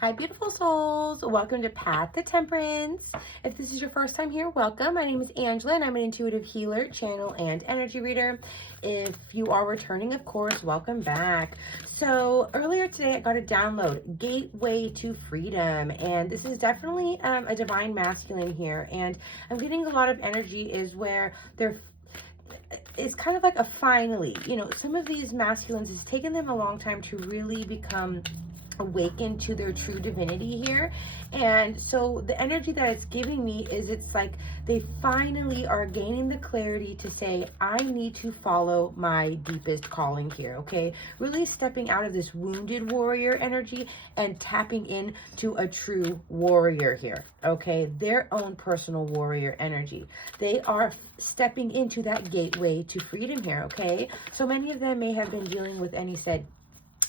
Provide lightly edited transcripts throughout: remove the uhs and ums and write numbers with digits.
Hi, beautiful souls. Welcome to Path to Temperance. If this is your first time here, welcome. My name is Angela, and I'm an intuitive healer, channel, and energy reader. If you are returning, of course, welcome back. So earlier today, I got a download, Gateway to Freedom, and this is definitely a divine masculine here. And I'm getting a lot of energy is where it's kind of like a finally, some of these masculines, it's taken them a long time to really become awaken to their true divinity here. And so the energy that it's giving me is it's like they finally are gaining the clarity to say, I need to follow my deepest calling here. Okay, really stepping out of this wounded warrior energy and tapping into a true warrior here. Okay, their own personal warrior energy. They are stepping into that gateway to freedom here. Okay, so many of them may have been dealing with any said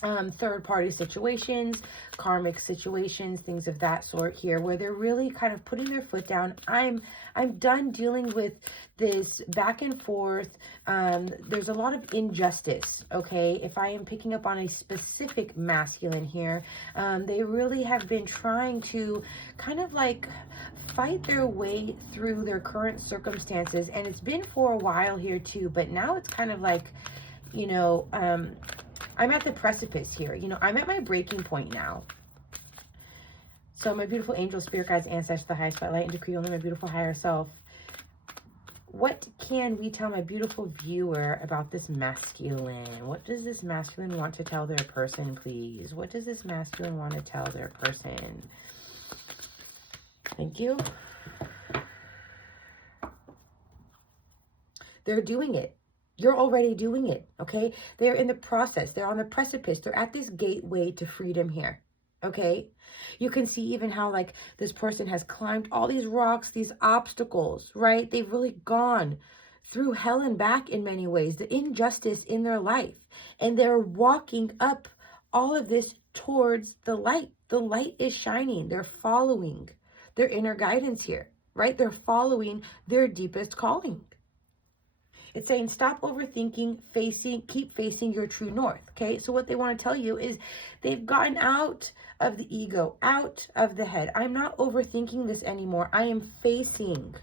third-party situations, karmic situations, things of that sort here, where they're really kind of putting their foot down. I'm done dealing with this back and forth. There's a lot of injustice, okay? If I am picking up on a specific masculine here, they really have been trying to kind of like fight their way through their current circumstances, and it's been for a while here too, but now it's kind of like, I'm at the precipice here. I'm at my breaking point now. So my beautiful angel, spirit guides, ancestors, the highest light, and decree only my beautiful higher self. What can we tell my beautiful viewer about this masculine? What does this masculine want to tell their person, please? What does this masculine want to tell their person? Thank you. They're doing it. You're already doing it, okay? They're in the process. They're on the precipice. They're at this gateway to freedom here, okay? You can see even how, like, this person has climbed all these rocks, these obstacles, right? They've really gone through hell and back in many ways, the injustice in their life. And they're walking up all of this towards the light. The light is shining. They're following their inner guidance here, right? They're following their deepest calling. It's saying stop overthinking, keep facing your true north, okay? So what they want to tell you is they've gotten out of the ego, out of the head. I'm not overthinking this anymore. I am facing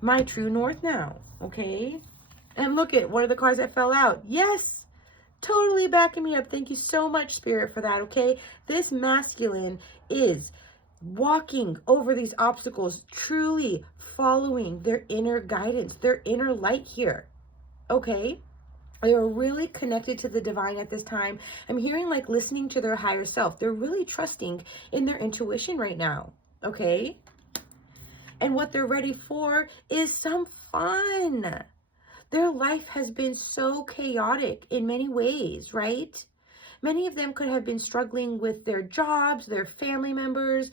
my true north now, okay? And look at one of the cards that fell out. Yes, totally backing me up. Thank you so much, Spirit, for that, okay? This masculine is walking over these obstacles, truly following their inner guidance, their inner light here. Okay, they are really connected to the divine at this time. I'm hearing like listening to their higher self. They're really trusting in their intuition right now. Okay, and what they're ready for is some fun. Their life has been so chaotic in many ways, right? Many of them could have been struggling with their jobs, their family members,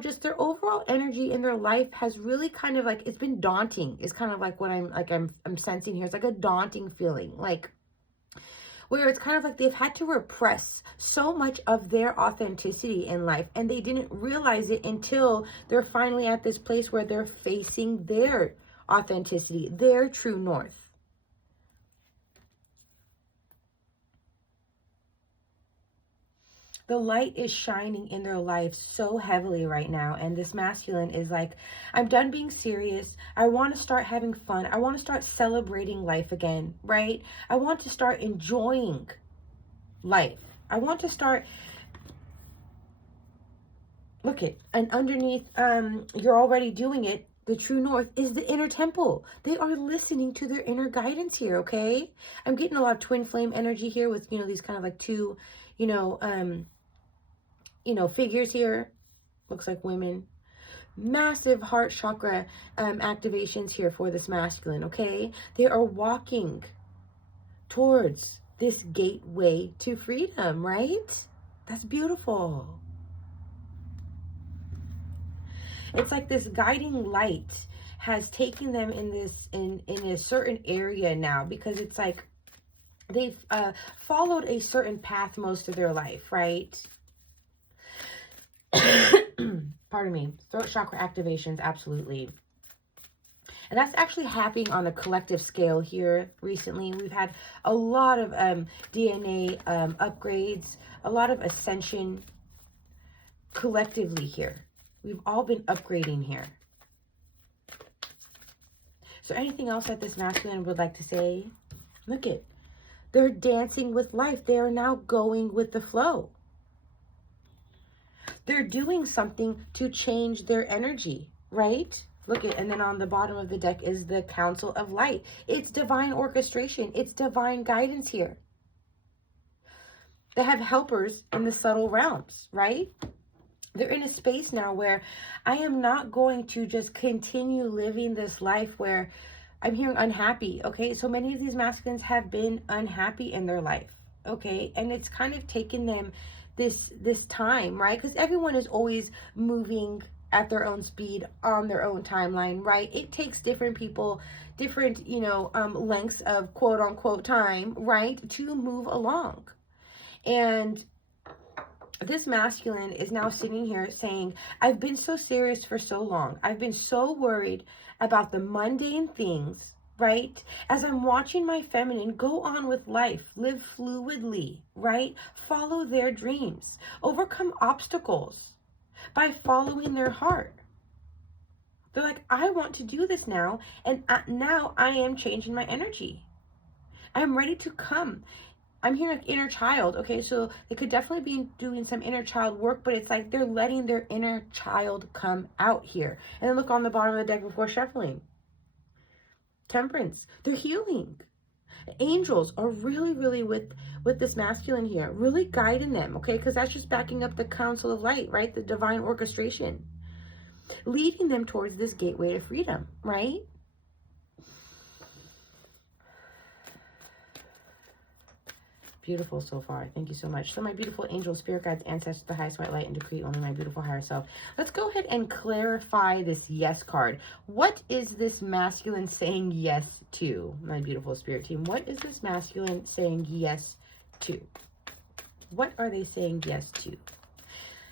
just their overall energy in their life has really kind of like, it's been daunting. It's kind of like what I'm sensing here. It's like a daunting feeling, like where it's kind of like they've had to repress so much of their authenticity in life, and they didn't realize it until they're finally at this place where they're facing their authenticity, their true north. The light is shining in their life so heavily right now. And this masculine is like, I'm done being serious. I want to start having fun. I want to start celebrating life again, right? I want to start enjoying life. I want to start, look it, and underneath, you're already doing it. The true north is the inner temple. They are listening to their inner guidance here, okay? I'm getting a lot of twin flame energy here with, these kind of like two, figures here. Looks like women. Massive heart chakra activations here for this masculine, okay? They are walking towards this gateway to freedom, right? That's beautiful. It's like this guiding light has taken them in a certain area now, because it's like they've followed a certain path most of their life, right? Pardon me. Throat chakra activations, absolutely. And that's actually happening on a collective scale here recently. We've had a lot of DNA upgrades, a lot of ascension collectively here. We've all been upgrading here. So anything else that this masculine would like to say? Look it. They're dancing with life. They are now going with the flow. They're doing something to change their energy, right? Look at, and then on the bottom of the deck is the Council of Light. It's divine orchestration. It's divine guidance here. They have helpers in the subtle realms, right? They're in a space now where I am not going to just continue living this life where I'm hearing unhappy, okay? So many of these masculines have been unhappy in their life, okay? And it's kind of taken them this time, right? Because everyone is always moving at their own speed on their own timeline, right? It takes different people, different, lengths of quote unquote time, right? To move along. And this masculine is now sitting here saying, I've been so serious for so long. I've been so worried about the mundane things, right? As I'm watching my feminine go on with life, live fluidly, right? Follow their dreams, overcome obstacles by following their heart. They're like, I want to do this now. And now I am changing my energy. I'm ready to come. I'm hearing like inner child. Okay, so they could definitely be doing some inner child work, but it's like they're letting their inner child come out here. And then look on the bottom of the deck before shuffling. Temperance. They're healing. Angels are really, really with this masculine here, really guiding them, okay? Because that's just backing up the Council of Light, right? The divine orchestration. Leading them towards this gateway to freedom, right? Beautiful so far. Thank you so much. So my beautiful angels, spirit guides, ancestors, the highest white light, and decree only my beautiful higher self. Let's go ahead and clarify this yes card. What is this masculine saying yes to? My beautiful spirit team. What is this masculine saying yes to? What are they saying yes to?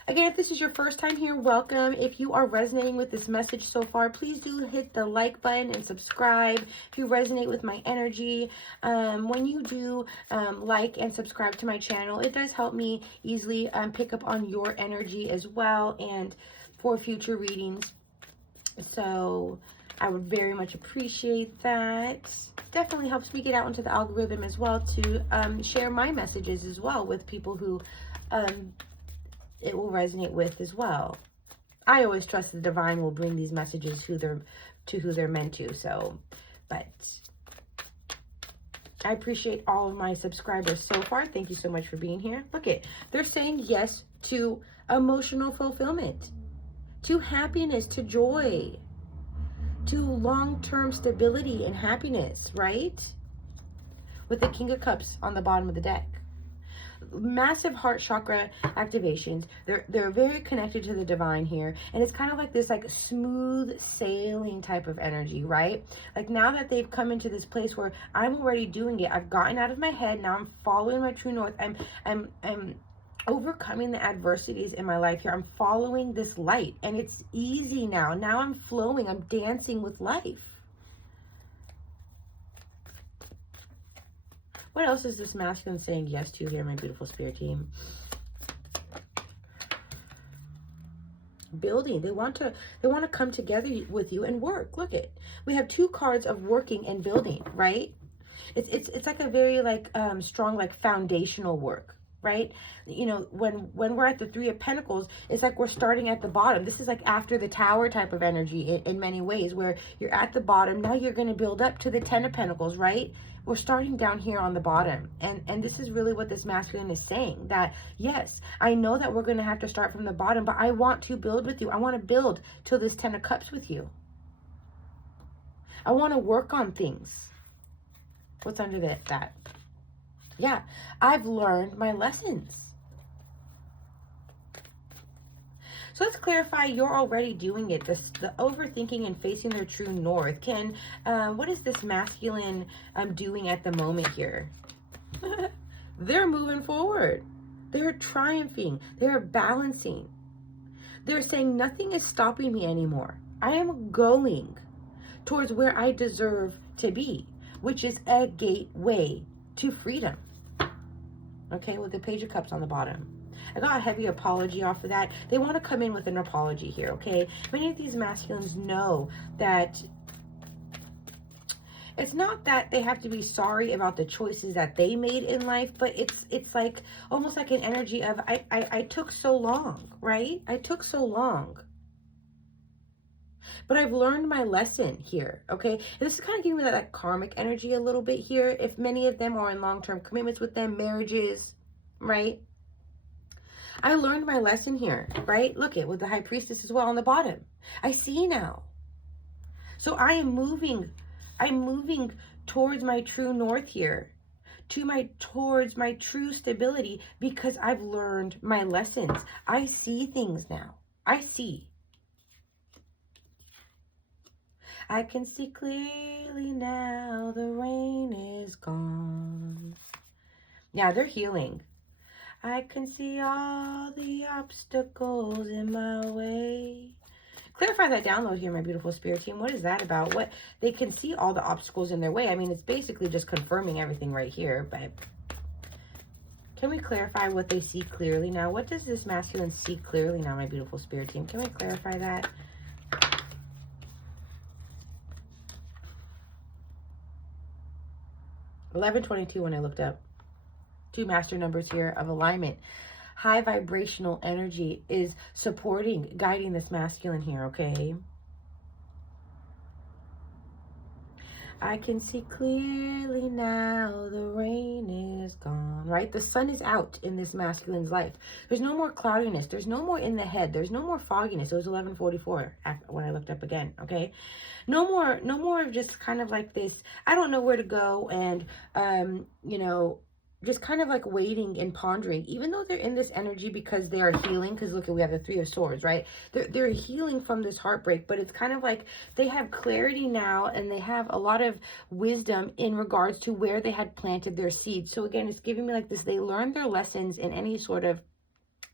Again, if this is your first time here, welcome. If you are resonating with this message so far, please do hit the like button and subscribe if you resonate with my energy. When you do like and subscribe to my channel, it does help me easily pick up on your energy as well and for future readings. So I would very much appreciate that. Definitely helps me get out into the algorithm as well to share my messages as well with people who it will resonate with as well. I always trust the divine will bring these messages to who they're meant to. So, but I appreciate all of my subscribers so far. Thank you so much for being here. Look it, they're saying yes to emotional fulfillment, to happiness, to joy, to long-term stability and happiness, right? With the King of Cups on the bottom of the deck. Massive heart chakra activations. They're very connected to the divine here, and it's kind of like this like smooth sailing type of energy, right? Like now that they've come into this place where I'm already doing it, I've gotten out of my head, now I'm following my true north, I'm overcoming the adversities in my life here, I'm following this light, and it's easy now I'm flowing, I'm dancing with life. What else is this masculine saying yes to here, my beautiful spirit team? Building. They want to come together with you and work. Look it. We have two cards of working and building, right? It's like a very like strong like foundational work, right? You know, when we're at the Three of Pentacles, it's like we're starting at the bottom. This is like after the Tower type of energy in many ways, where you're at the bottom. Now you're going to build up to the Ten of Pentacles, right? We're starting down here on the bottom. And this is really what this masculine is saying, that yes, I know that we're going to have to start from the bottom, but I want to build with you. I want to build till this Ten of Cups with you. I want to work on things. What's under that? Yeah, I've learned my lessons. So let's clarify, you're already doing it. The overthinking and facing their true north. What is this masculine doing at the moment here? They're moving forward. They're triumphing. They're balancing. They're saying nothing is stopping me anymore. I am going towards where I deserve to be, which is a gateway to freedom. Okay, with the Page of Cups on the bottom. I got a heavy apology off of that. They want to come in with an apology here, okay? Many of these masculines know that it's not that they have to be sorry about the choices that they made in life, but it's like almost like an energy of I took so long, right? I took so long. But I've learned my lesson here, okay? And this is kind of giving me that karmic energy a little bit here. If many of them are in long-term commitments with them, marriages, right? I learned my lesson here, right? Look at with the High Priestess as well on the bottom. I see now. So I'm moving towards my true north here, towards my true stability, because I've learned my lessons. I see things now. I see. I can see clearly now, the rain is gone. Yeah, they're healing. I can see all the obstacles in my way. Clarify that download here, my beautiful spirit team. What is that about? What they can see all the obstacles in their way. I mean, it's basically just confirming everything right here, but can we clarify what they see clearly now? What does this masculine see clearly now, my beautiful spirit team? Can we clarify that? 1122 when I looked up. 2 master numbers here of alignment. High vibrational energy is supporting, guiding this masculine here, okay? I can see clearly now, the rain is gone, right? The sun is out in this masculine's life. There's no more cloudiness. There's no more in the head. There's no more fogginess. It was 1144 when I looked up again, okay? No more of just kind of like this, I don't know where to go, and, you know, just kind of like waiting and pondering, even though they're in this energy because they are healing. Because look, we have the 3 of Swords, right? They're healing from this heartbreak, but it's kind of like they have clarity now, and they have a lot of wisdom in regards to where they had planted their seeds. So again, it's giving me like this, they learned their lessons in any sort of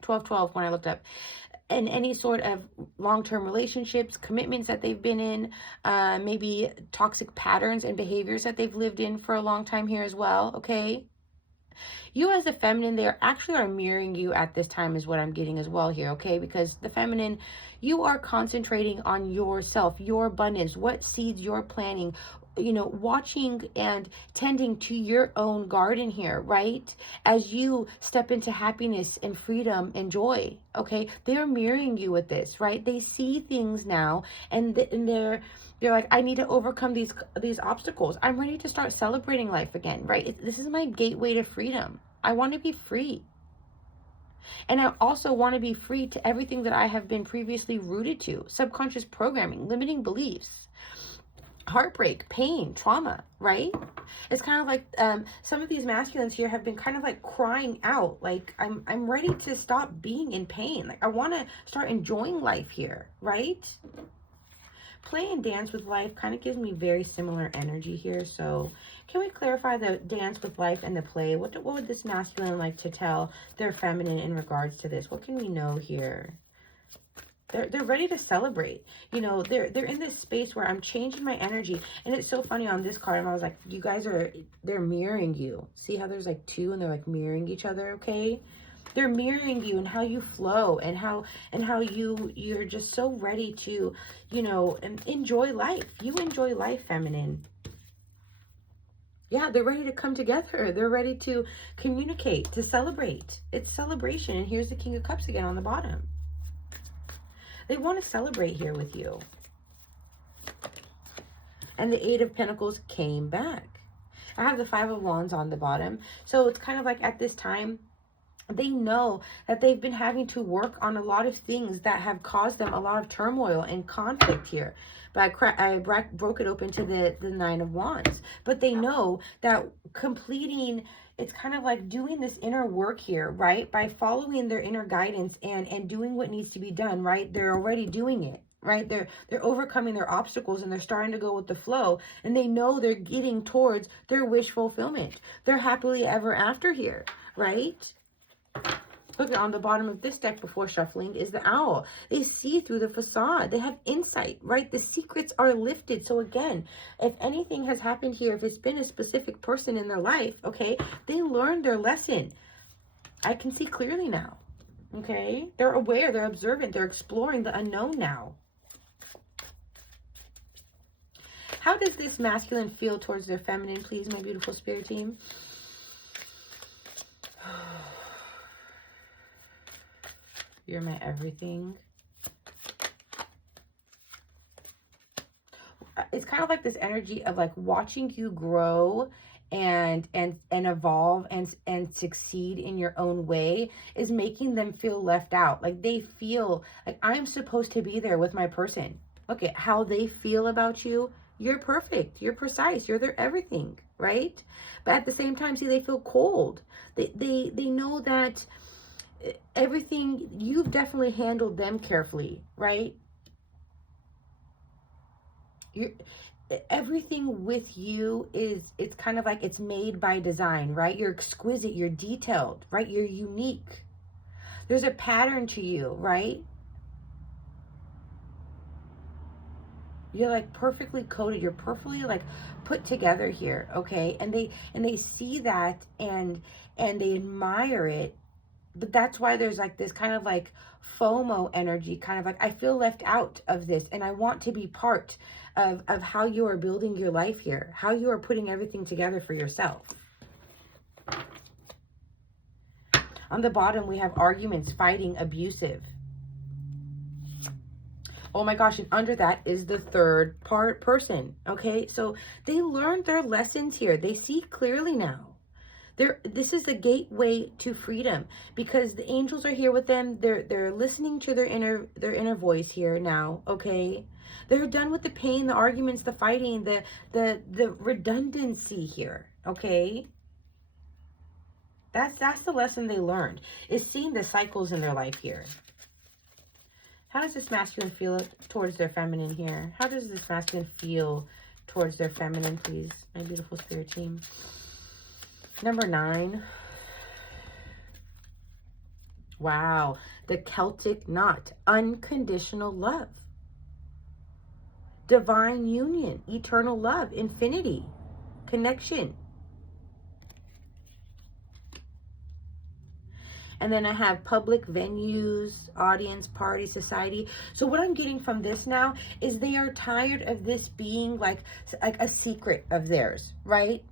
1212 when I looked up, in any sort of long-term relationships, commitments that they've been in, maybe toxic patterns and behaviors that they've lived in for a long time here as well, okay? You as a feminine, they actually are mirroring you at this time is what I'm getting as well here, okay? Because the feminine, you are concentrating on yourself, your abundance, what seeds you're planting, you know, watching and tending to your own garden here, right? As you step into happiness and freedom and joy, okay? They are mirroring you with this, right? They see things now, and they're like, I need to overcome these obstacles. I'm ready to start celebrating life again, right? This is my gateway to freedom. I want to be free. And I also want to be free to everything that I have been previously rooted to. Subconscious programming, limiting beliefs, heartbreak, pain, trauma, right? It's kind of like some of these masculines here have been kind of like crying out, like, I'm ready to stop being in pain. Like, I want to start enjoying life here, right? Play and dance with life kind of gives me very similar energy here. So can we clarify the dance with life and the play? What would this masculine like to tell their feminine in regards to this? What can we know here? They're ready to celebrate. You know, they're in this space where I'm changing my energy. And it's so funny on this card, and I was like, you guys they're mirroring you. See how there's like 2 and they're like mirroring each other, okay? They're mirroring you and how you flow, and how you're just so ready to, you know, enjoy life. You enjoy life, feminine. Yeah, they're ready to come together. They're ready to communicate, to celebrate. It's celebration. And here's the King of Cups again on the bottom. They want to celebrate here with you. And the 8 of Pentacles came back. I have the 5 of Wands on the bottom. So it's kind of like at this time, they know that they've been having to work on a lot of things that have caused them a lot of turmoil and conflict here. But I broke it open to the 9 of Wands. But they know that completing, it's kind of like doing this inner work here, right? By following their inner guidance and doing what needs to be done, right? They're already doing it, right? They're overcoming their obstacles, and they're starting to go with the flow. And they know they're getting towards their wish fulfillment. They're happily ever after here, right? Look, on the bottom of this deck before shuffling is the Owl. They see through the facade. They have insight, right? The secrets are lifted. So again, if anything has happened here, if it's been a specific person in their life, okay, they learned their lesson. I can see clearly now. Okay? They're aware, they're observant, they're exploring the unknown now. How does this masculine feel towards their feminine, please, my beautiful spirit team? You're my everything. It's kind of like this energy of like watching you grow and evolve and succeed in your own way is making them feel left out. Like they feel like I'm supposed to be there with my person. Look at how they feel about you. You're perfect. You're precise. You're their everything, right? But at the same time, see, they feel cold. They know that everything, you've definitely handled them carefully, right? Everything with you it's kind of like it's made by design, right? You're exquisite, you're detailed, right? You're unique. There's a pattern to you, right? You're like perfectly coded, you're perfectly like put together here, okay? And they see that and they admire it. But that's why there's like this kind of like FOMO energy, kind of like I feel left out of this and I want to be part of how you are building your life here, how you are putting everything together for yourself. On the bottom, we have arguments, fighting, abusive. Oh my gosh, and under that is the third person, okay? So they learned their lessons here. They see clearly now. This is the gateway to freedom because the angels are here with them. They're listening to their inner voice here now, okay? They're done with the pain, the arguments, the fighting, the redundancy here, okay? That's the lesson they learned, is seeing the cycles in their life here. How does this masculine feel towards their feminine here? How does this masculine feel towards their feminine, please, my beautiful spirit team? Number 9. Wow. The Celtic knot. Unconditional love. Divine union. Eternal love. Infinity. Connection. And then I have public venues, audience, party, society. So what I'm getting from this now is they are tired of this being like a secret of theirs, right?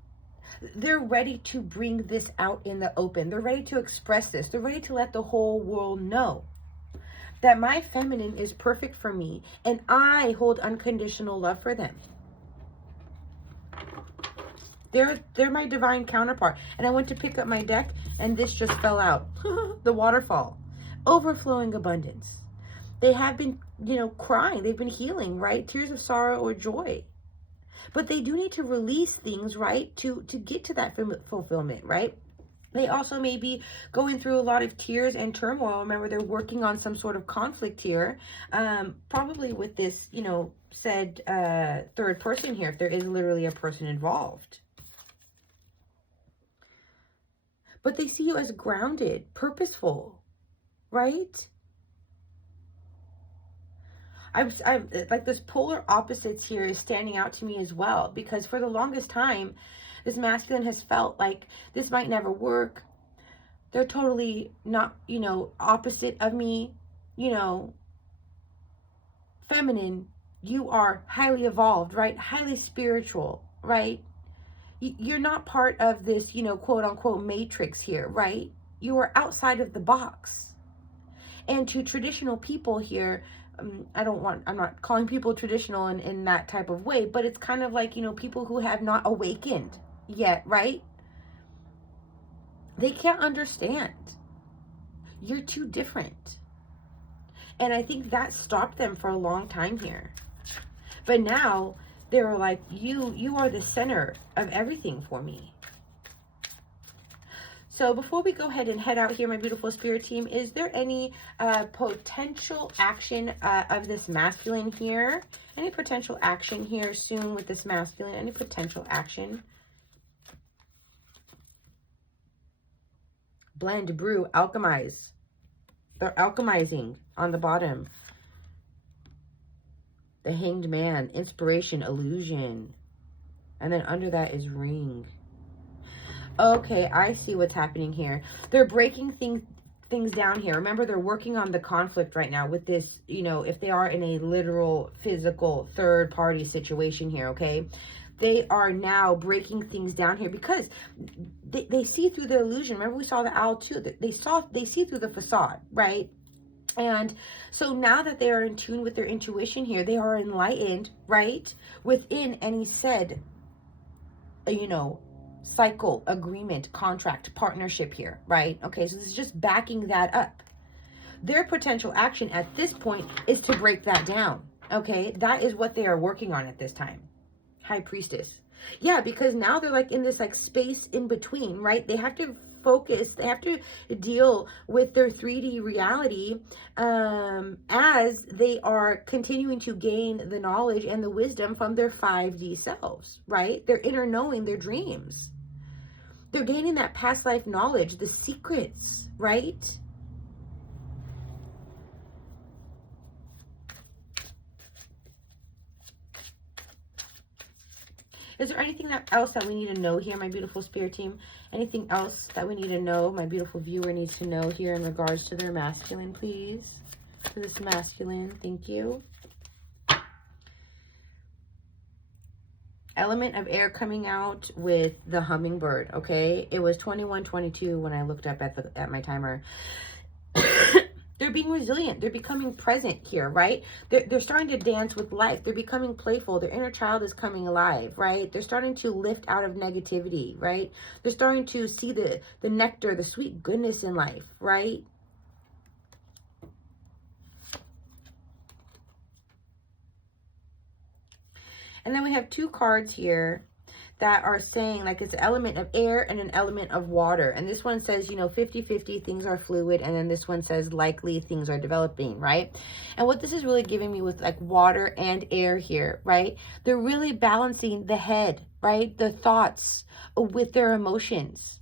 They're ready to bring this out in the open. They're ready to express this. They're ready to let the whole world know that my feminine is perfect for me and I hold unconditional love for them. They're my divine counterpart. And I went to pick up my deck and this just fell out. The waterfall. Overflowing abundance. They have been, crying. They've been healing, right? Tears of sorrow or joy. But they do need to release things, right, to get to that fulfillment, right? They also may be going through a lot of tears and turmoil. Remember, they're working on some sort of conflict here, probably with this, said third person here, if there is literally a person involved. But they see you as grounded, purposeful, right? I'm like this polar opposites here is standing out to me as well, because for the longest time, this masculine has felt like this might never work. They're totally not, opposite of me, feminine. You are highly evolved, right? Highly spiritual, right? You're not part of this, quote unquote matrix here, right? You are outside of the box. And to traditional people here, I'm not calling people traditional in that type of way, but it's kind of like, people who have not awakened yet, right? They can't understand. You're too different. And I think that stopped them for a long time here. But now they're like, you are the center of everything for me. So before we go ahead and head out here, my beautiful spirit team, is there any potential action of this masculine here? Any potential action here soon with this masculine? Any potential action? Blend, brew, alchemize. They're alchemizing on the bottom. The Hanged Man, inspiration, illusion. And then under that is ring. Okay, I see what's happening here. They're breaking things down here. Remember, they're working on the conflict right now with this, you know, if they are in a literal, physical, third-party situation here, okay? They are now breaking things down here because they see through the illusion. Remember, we saw the owl too. They see through the facade, right? And so now that they are in tune with their intuition here, they are enlightened, right? Within any said, you know, cycle, agreement, contract, partnership here, right? Okay, so this is just backing that up. Their potential action at this point is to break that down, okay? That is what they are working on at this time. High Priestess. Yeah, because now they're like in this like space in between, right? They have to focus, they have to deal with their 3D reality as they are continuing to gain the knowledge and the wisdom from their 5D selves, right? Their inner knowing, their dreams. They're gaining that past life knowledge, the secrets, right? Is there anything else that we need to know here, my beautiful spirit team? Anything else that we need to know, my beautiful viewer needs to know here in regards to their masculine, please? For this masculine, thank you. Element of air coming out with the hummingbird, okay? It was 21:22 when I looked up at my timer. They're being resilient. They're becoming present here, right? They're starting to dance with life. They're becoming playful. Their inner child is coming alive, right? They're starting to lift out of negativity, right? They're starting to see the nectar, the sweet goodness in life, right? And then we have two cards here that are saying like it's an element of air and an element of water. And this one says, you know, 50-50, things are fluid. And then this one says likely things are developing, right? And what this is really giving me with like water and air here, right? They're really balancing the head, right? The thoughts with their emotions,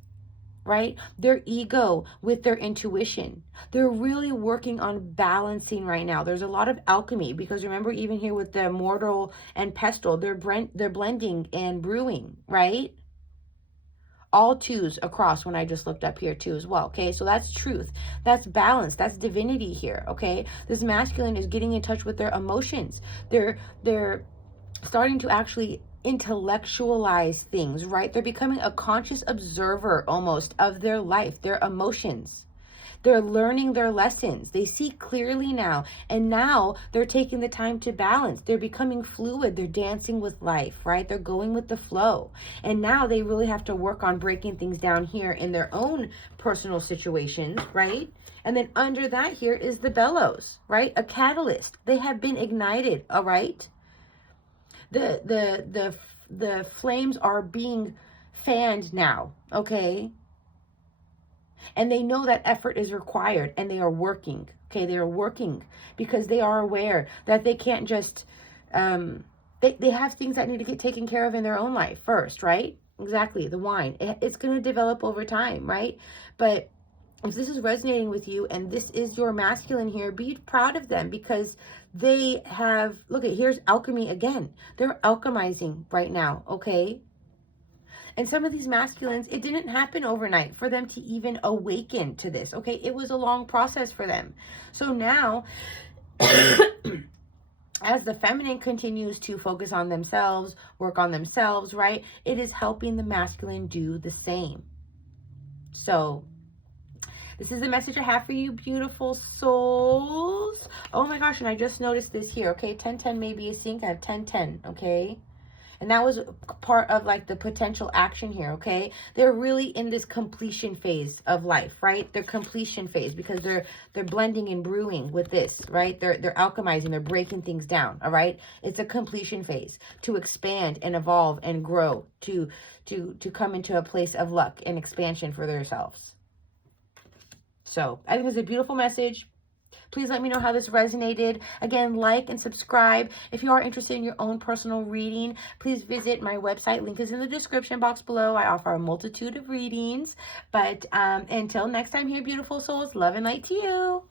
right? Their ego with their intuition. They're really working on balancing right now. There's a lot of alchemy because remember, even here with the mortal and pestle, they're blending and brewing, right? All twos across when I just looked up here too as well, okay? So that's truth. That's balance. That's divinity here, okay? This masculine is getting in touch with their emotions. They're starting to actually intellectualize things, right? They're becoming a conscious observer almost of their life, their emotions. They're learning their lessons. They see clearly now. And now they're taking the time to balance. They're becoming fluid. They're dancing with life, right? They're going with the flow. And now they really have to work on breaking things down here in their own personal situations, right? And then under that here is the bellows, right? A catalyst. They have been ignited, all right? The flames are being fanned now, okay? And they know that effort is required and they are working, okay? They are working because they are aware that they can't just, they have things that need to get taken care of in their own life first, right? Exactly, the wine. It's going to develop over time, right? But if this is resonating with you and this is your masculine here, be proud of them because they have, look at, here's alchemy again. They're alchemizing right now, okay? And some of these masculines, it didn't happen overnight for them to even awaken to this, okay? It was a long process for them. So now, as the feminine continues to focus on themselves, work on themselves, right? It is helping the masculine do the same. So this is the message I have for you, beautiful souls. Oh my gosh, and I just noticed this here, okay? 1010 may be a sync. I have 1010, okay? And that was part of like the potential action here, okay? They're really in this completion phase of life, right? Their completion phase because they're blending and brewing with this, right? They're alchemizing, they're breaking things down, all right? It's a completion phase to expand and evolve and grow, to come into a place of luck and expansion for themselves. So I think it's a beautiful message. Please let me know how this resonated. Again, like and subscribe. If you are interested in your own personal reading, please visit my website. Link is in the description box below. I offer a multitude of readings. But until next time here, beautiful souls, love and light to you.